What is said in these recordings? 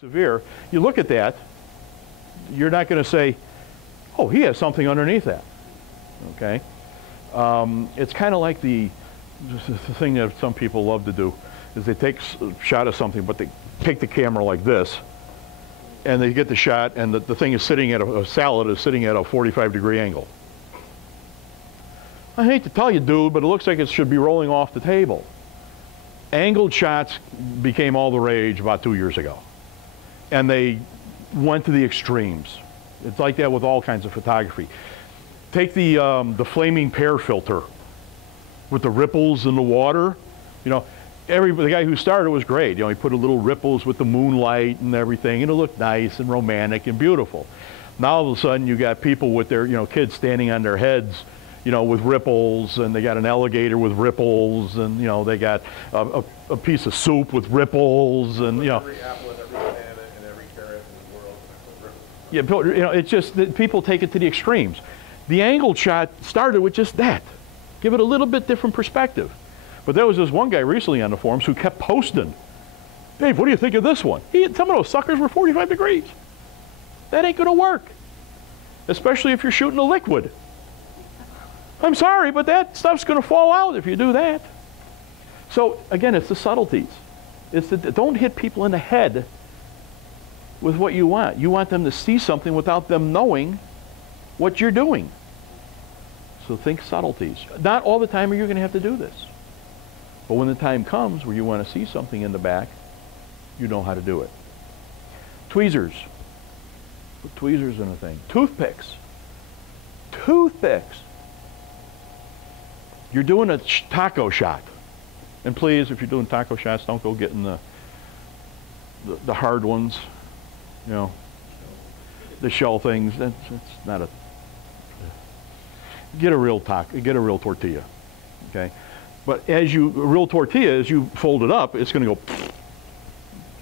severe, you look at that, you're not going to say, oh, he has something underneath that. Okay? It's kind of like the thing that some people love to do is they take a shot of something, but they take the camera like this, and they get the shot, and the thing is sitting at a salad is sitting at a 45-degree angle. I hate to tell you, dude, but it looks like it should be rolling off the table. Angled shots became all the rage about 2 years ago. And they went to the extremes. It's like that with all kinds of photography. Take the flaming pear filter with the ripples in the water. You know, the guy who started was great. You know, he put a little ripples with the moonlight and everything, and it looked nice and romantic and beautiful. Now all of a sudden you got people with their, kids standing on their heads, with ripples, and they got an alligator with ripples, and they got a piece of soup with ripples, and Every apple and every banana and every carrot in the world with ripples. Yeah, it's just that people take it to the extremes. The angled shot started with just that. Give it a little bit different perspective. But there was this one guy recently on the forums who kept posting, Dave, what do you think of this one? Some of those suckers were 45 degrees. That ain't gonna work. Especially if you're shooting a liquid. I'm sorry, but that stuff's gonna fall out if you do that. So again, it's the subtleties. Don't hit people in the head with what you want. You want them to see something without them knowing what you're doing. So think subtleties. Not all the time are you gonna have to do this. But when the time comes where you want to see something in the back, you know how to do it. Tweezers. Put tweezers in a thing. Toothpicks. Toothpicks. You're doing a taco shot. And please, if you're doing taco shots, don't go getting the hard ones. The shell things. That's not a... Get a real tortilla. Okay? But a real tortilla, as you fold it up, it's going to go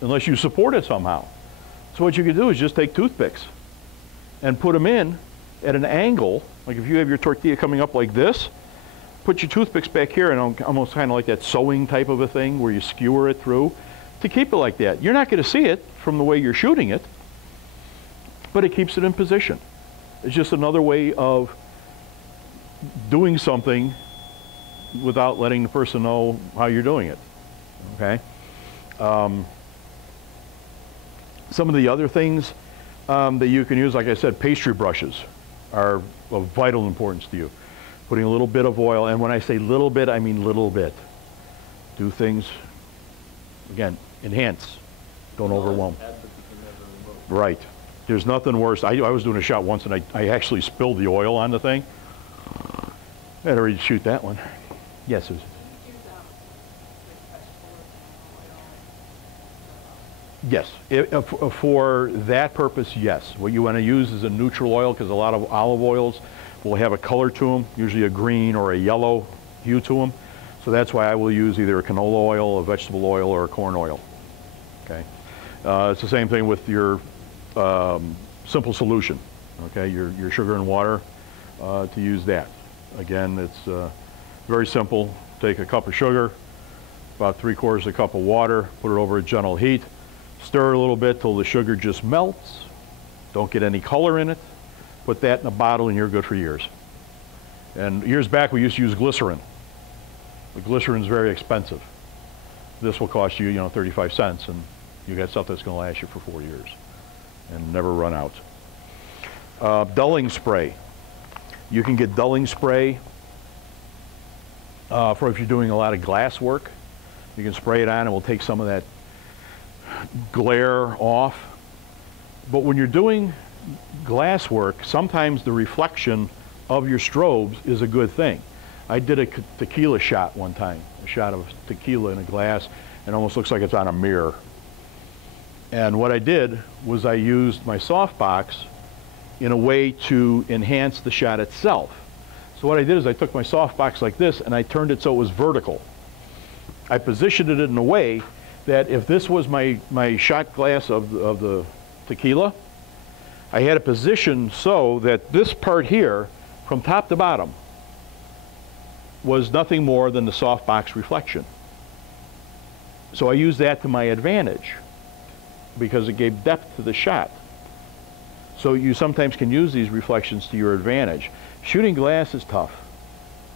unless you support it somehow. So what you can do is just take toothpicks and put them in at an angle. Like if you have your tortilla coming up like this, put your toothpicks back here and almost kind of like that sewing type of a thing where you skewer it through to keep it like that. You're not going to see it from the way you're shooting it, but it keeps it in position. It's just another way of doing something without letting the person know how you're doing it. Okay? Some of the other things that you can use, like I said, pastry brushes are of vital importance to you. Putting a little bit of oil, and when I say little bit, I mean little bit. Do things, again, enhance. Don't overwhelm. Right. There's nothing worse. I was doing a shot once and I actually spilled the oil on the thing. I had to reshoot that one. Yes, Susan. Yes, for that purpose, yes. What you want to use is a neutral oil because a lot of olive oils will have a color to them, usually a green or a yellow hue to them. So that's why I will use either a canola oil, a vegetable oil, or a corn oil. Okay, it's the same thing with your simple solution. Okay, your sugar and water to use that. Again, it's very simple. Take a cup of sugar, about 3/4 cup of water, put it over a gentle heat, stir a little bit till the sugar just melts. Don't get any color in it. Put that in a bottle and you're good for years. And years back we used to use glycerin. The glycerin is very expensive. This will cost you, 35 cents, and you got stuff that's going to last you for 4 years and never run out. Dulling spray. You can get dulling spray for if you're doing a lot of glass work. You can spray it on and it will take some of that glare off. But when you're doing glass work, sometimes the reflection of your strobes is a good thing. I did a tequila shot one time, a shot of tequila in a glass, and it almost looks like it's on a mirror. And what I did was I used my softbox in a way to enhance the shot itself. So what I did is I took my softbox like this and I turned it so it was vertical. I positioned it in a way that if this was my shot glass of the tequila, I had it positioned so that this part here, from top to bottom, was nothing more than the softbox reflection. So I used that to my advantage. because it gave depth to the shot. So you sometimes can use these reflections to your advantage. Shooting glass is tough.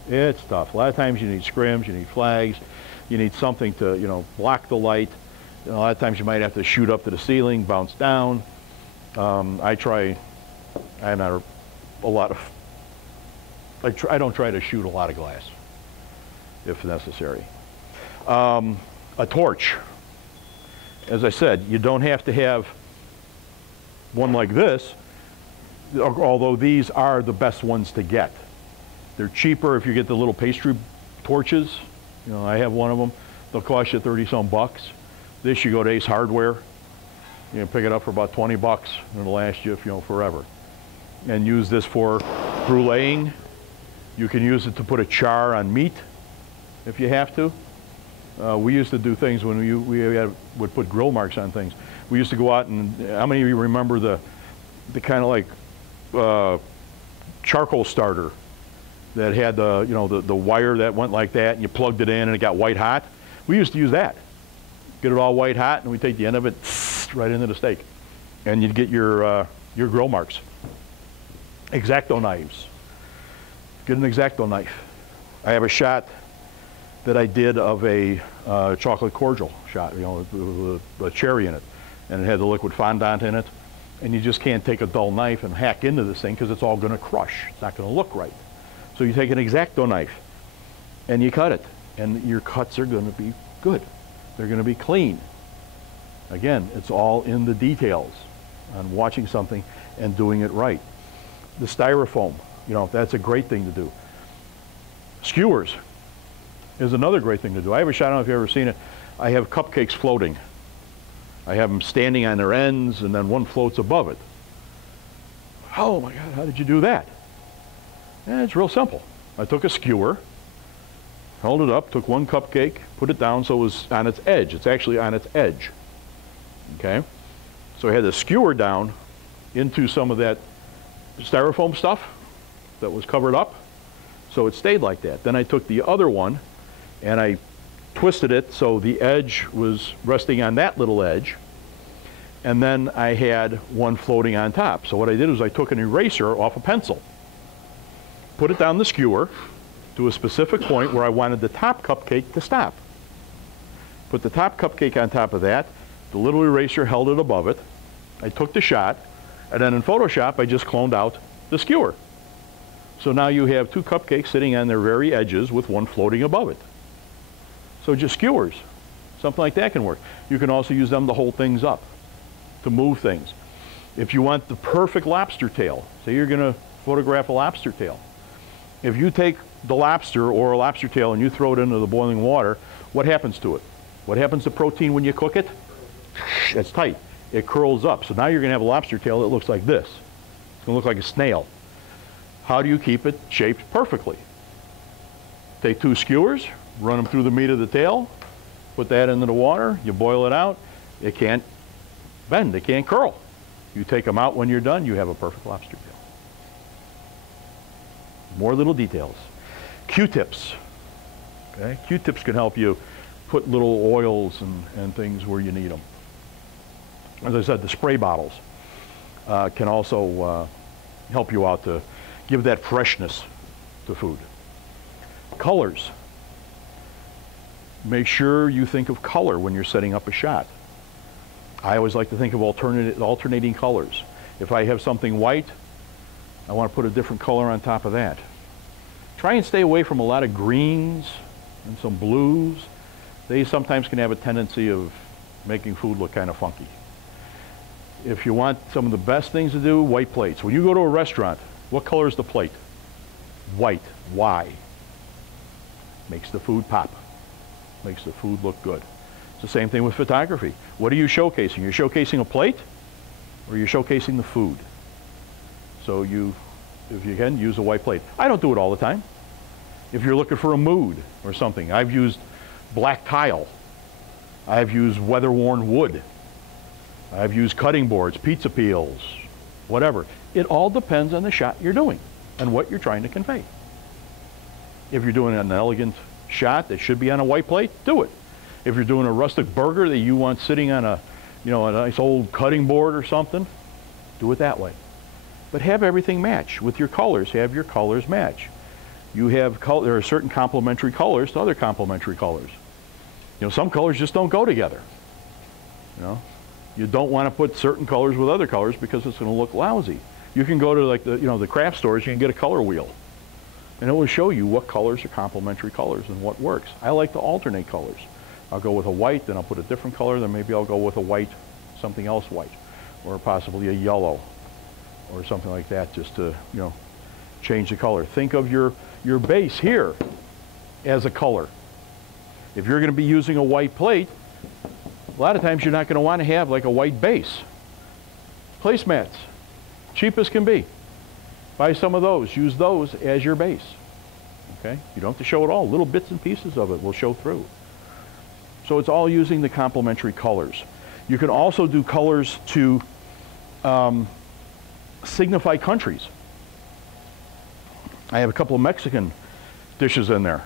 It's tough. A lot of times you need scrims, you need flags, you need something to, you know, block the light. You know, a lot of times you might have to shoot up to the ceiling, bounce down. I don't try to shoot a lot of glass, if necessary. A torch. As I said, you don't have to have one like this, although these are the best ones to get. They're cheaper if you get the little pastry torches. You know, I have one of them. They'll cost you 30-some bucks. This, you go to Ace Hardware. You can pick it up for about 20 bucks, and it'll last you, you know, forever. And use this for bruleeing. You can use it to put a char on meat, if you have to. We used to do things when we would put grill marks on things. We used to go out and, how many of you remember the kind of like charcoal starter that had the, you know, the wire that went like that, and you plugged it in and it got white hot? We used to use that. Get it all white hot, and we take the end of it right into the steak, and you'd get your grill marks. X-Acto knives. Get an X-Acto knife. I have a shot that I did of a chocolate cordial shot, you know, with a cherry in it, and it had the liquid fondant in it, and you just can't take a dull knife and hack into this thing because it's all going to crush. It's not going to look right. So you take an X-Acto knife and you cut it, and your cuts are going to be good. They're going to be clean. Again, it's all in the details on watching something and doing it right. The styrofoam, you know, that's a great thing to do. Skewers is another great thing to do. I have a shot, I don't know if you've ever seen it. I have cupcakes floating. I have them standing on their ends, and then one floats above it. Oh my God, how did you do that? Yeah, it's real simple. I took a skewer, held it up, took one cupcake, put it down so it was on its edge. It's actually on its edge. Okay? So I had the skewer down into some of that styrofoam stuff that was covered up, so it stayed like that. Then I took the other one and I twisted it so the edge was resting on that little edge, and then I had one floating on top. So what I did was I took an eraser off a pencil, put it down the skewer to a specific point where I wanted the top cupcake to stop. Put the top cupcake on top of that, the little eraser held it above it. I took the shot, and then in Photoshop I just cloned out the skewer. So now you have two cupcakes sitting on their very edges with one floating above it. So just skewers, something like that can work. You can also use them to hold things up, to move things. If you want the perfect lobster tail, say you're going to photograph a lobster tail. If you take the lobster or a lobster tail and you throw it into the boiling water, what happens to it? What happens to protein when you cook it? It's tight. It curls up. So now you're going to have a lobster tail that looks like this. It's going to look like a snail. How do you keep it shaped perfectly? Take two skewers, run them through the meat of the tail, put that into the water, you boil it out. It can't bend, it can't curl. You take them out when you're done, you have a perfect lobster tail. More little details. Q-tips. Okay? Q-tips can help you put little oils and things where you need them. As I said, the spray bottles can also help you out to give that freshness to food. Colors. Make sure you think of color when you're setting up a shot. I always like to think of alternating colors. If I have something white, I want to put a different color on top of that. Try and stay away from a lot of greens and some blues. They sometimes can have a tendency of making food look kind of funky. If you want some of the best things to do, white plates. When you go to a restaurant, what color is the plate? White. Why? Makes the food pop. Makes the food look good. It's the same thing with photography. What are you showcasing? You're showcasing a plate, or you're showcasing the food? So you, if you can, use a white plate. I don't do it all the time. If you're looking for a mood or something, I've used black tile. I've used weather-worn wood. I've used cutting boards, pizza peels, whatever. It all depends on the shot you're doing and what you're trying to convey. If you're doing an elegant shot that should be on a white plate, do it. If you're doing a rustic burger that you want sitting on a, you know, a nice old cutting board or something, do it that way. But have everything match with your colors. Have your colors match. You have there are certain complementary colors to other complementary colors. You know, some colors just don't go together. You know, you don't want to put certain colors with other colors because it's going to look lousy. You can go to like the craft stores. You can get a color wheel, and it will show you what colors are complementary colors and what works. I like to alternate colors. I'll go with a white, then I'll put a different color, then maybe I'll go with a white, something else white, or possibly a yellow, or something like that, just to, you know, change the color. Think of your base here as a color. If you're going to be using a white plate, a lot of times you're not going to want to have like a white base. Placemats, cheap as can be. Buy some of those. Use those as your base. Okay? You don't have to show it all. Little bits and pieces of it will show through. So it's all using the complementary colors. You can also do colors to signify countries. I have a couple of Mexican dishes in there.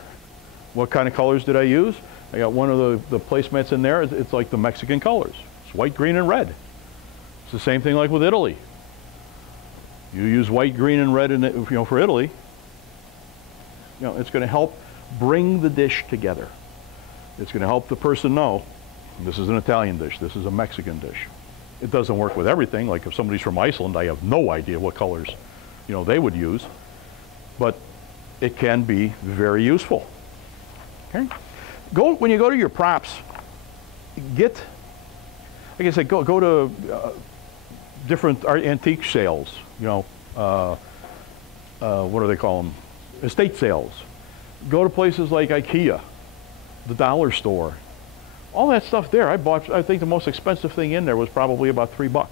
What kind of colors did I use? I got one of the placemats in there. It's like the Mexican colors. It's white, green, and red. It's the same thing like with Italy. You use white, green, and red for Italy. You know, it's going to help bring the dish together. It's going to help the person know this is an Italian dish, this is a Mexican dish. It doesn't work with everything. Like if somebody's from Iceland, I have no idea what colors, you know, they would use. But it can be very useful. Okay? When you go to your props, like I said, go to different antique sales. You know, what do they call them? Estate sales. Go to places like IKEA, the dollar store. All that stuff there. I think the most expensive thing in there was probably about $3.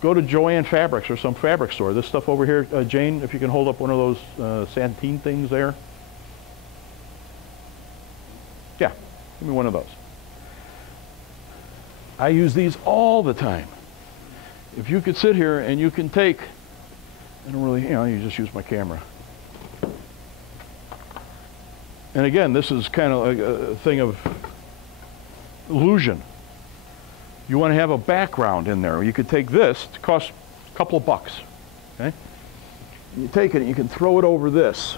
Go to Joann Fabrics or some fabric store. This stuff over here, Jane, if you can hold up one of those Santine things there. Yeah, give me one of those. I use these all the time. If you could sit here and you can take, I don't really, you know, you just use my camera. And again, this is kind of like a thing of illusion. You want to have a background in there. You could take this, it costs a couple of bucks. Okay? You take it and you can throw it over this.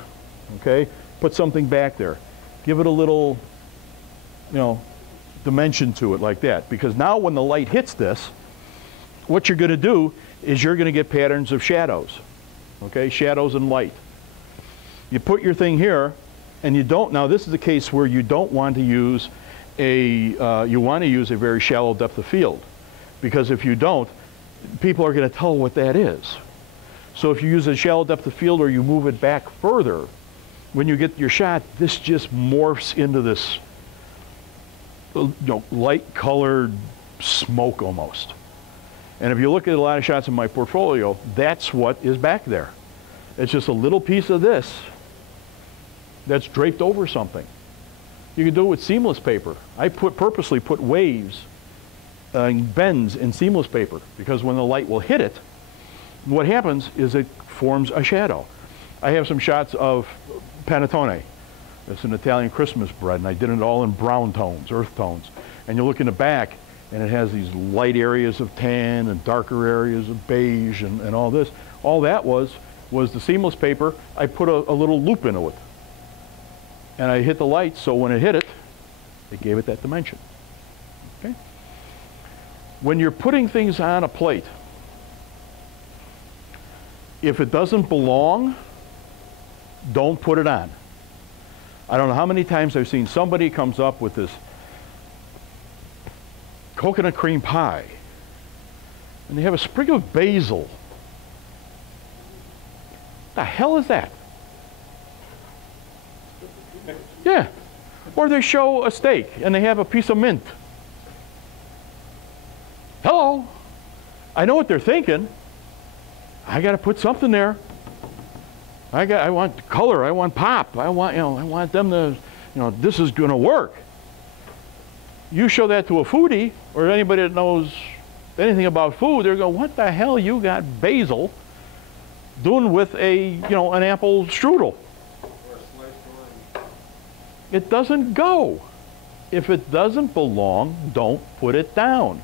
Okay? Put something back there. Give it a little, you know, dimension to it like that. Because now when the light hits this, what you're going to do is you're going to get patterns of shadows. Okay? Shadows and light. You put your thing here, and you don't, now this is the case where you don't want to use you want to use a very shallow depth of field. Because if you don't, people are going to tell what that is. So if you use a shallow depth of field or you move it back further, when you get your shot, this just morphs into this, you know, light colored smoke almost. And if you look at a lot of shots in my portfolio, that's what is back there. It's just a little piece of this that's draped over something. You can do it with seamless paper. I purposely put waves and bends in seamless paper because when the light will hit it, what happens is it forms a shadow. I have some shots of panettone. It's an Italian Christmas bread, and I did it all in brown tones, earth tones. And you look in the back, and it has these light areas of tan and darker areas of beige and all this. All that was the seamless paper. I put a little loop into it. And I hit the light, so when it hit it, it gave it that dimension. Okay? When you're putting things on a plate, if it doesn't belong, don't put it on. I don't know how many times I've seen somebody comes up with this coconut cream pie, and they have a sprig of basil. What the hell is that? Yeah. Or they show a steak and they have a piece of mint. Hello. I know what they're thinking. I got to put something there. I want color. I want pop. I want them to, this is going to work. You show that to a foodie or anybody that knows anything about food, they're going, what the hell you got basil doing with an apple strudel? It doesn't go. If it doesn't belong, don't put it down.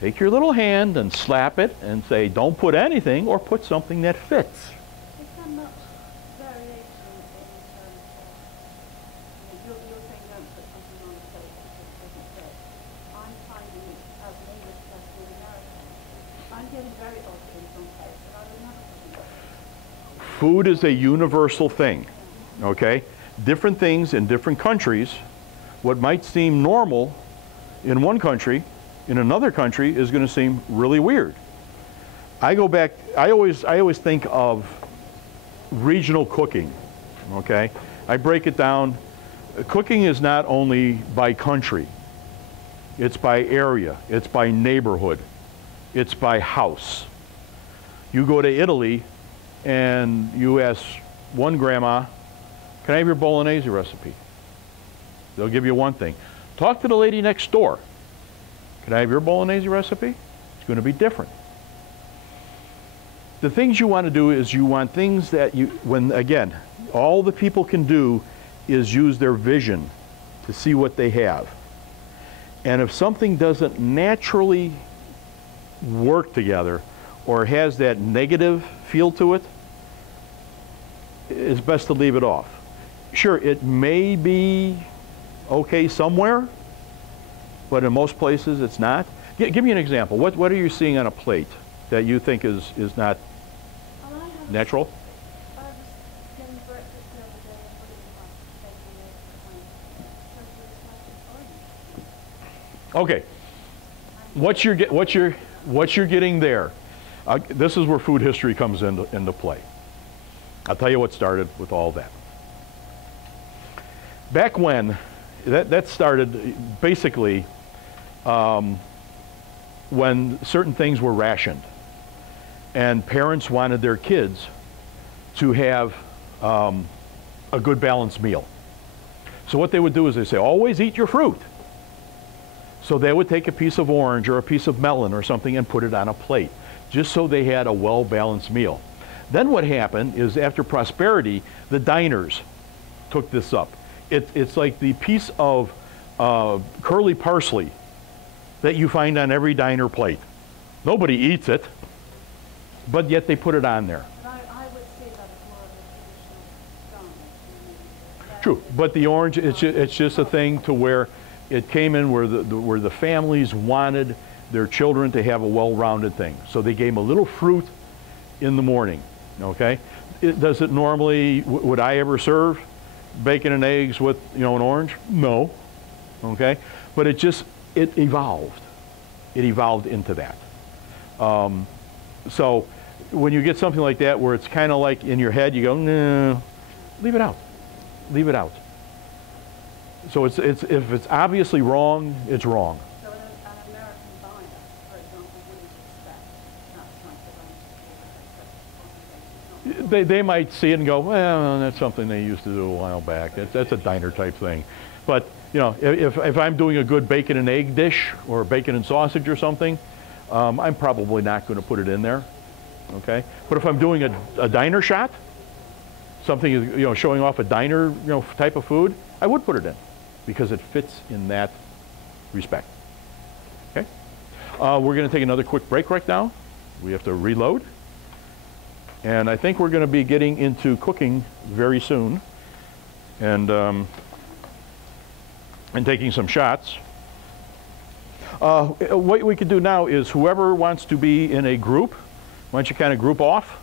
Take your little hand and slap it and say, don't put anything, or put something that fits. Is there much variation in terms of, you're saying don't put something on the plate because it doesn't fit. I'm finding it as an English person in America. I'm getting very odd things on plates that I would never put on plates. Food is a universal thing, okay? Different things in different countries. What might seem normal in one country, in another country is going to seem really weird. I go back, I always think of regional cooking, okay? I break it down. Cooking is not only by country, it's by area, it's by neighborhood, it's by house. You go to Italy and you ask one grandma, can I have your bolognese recipe? They'll give you one thing. Talk to the lady next door. Can I have your bolognese recipe? It's going to be different. The things you want to do is you want things that you, when again, all the people can do is use their vision to see what they have. And if something doesn't naturally work together or has that negative feel to it, it's best to leave it off. Sure, it may be okay somewhere, but in most places it's not. Give me an example. What are you seeing on a plate that you think is not natural? I was getting breakfast the other day and putting my bacon and Okay. What you're getting there? This is where food history comes into play. I'll tell you what started with all that. Back when, that started basically when certain things were rationed and parents wanted their kids to have a good balanced meal. So what they would do is they say, always eat your fruit. So they would take a piece of orange or a piece of melon or something and put it on a plate, just so they had a well-balanced meal. Then what happened is after prosperity, the diners took this up. It's like the piece of curly parsley that you find on every diner plate. Nobody eats it, but yet they put it on there. But I would see that as more of a traditional garnish. True, but the orange, it's just a thing to where it came in where the families wanted their children to have a well-rounded thing. So they gave them a little fruit in the morning, okay? Does it normally, would I ever serve bacon and eggs with, an orange? No, okay? But it evolved. It evolved into that. So when you get something like that where it's kind of like in your head, you go, no, leave it out. Leave it out. So if it's obviously wrong, it's wrong. So an American buyer, for example, wouldn't expect that kind of They might see it and go, well, that's something they used to do a while back. That's a diner type thing. But if I'm doing a good bacon and egg dish or bacon and sausage or something, I'm probably not going to put it in there. Okay. But if I'm doing a diner shot, something showing off a diner type of food, I would put it in because it fits in that respect. Okay. We're going to take another quick break right now. We have to reload. And I think we're going to be getting into cooking very soon and taking some shots. What we could do now is whoever wants to be in a group, why don't you kind of group off?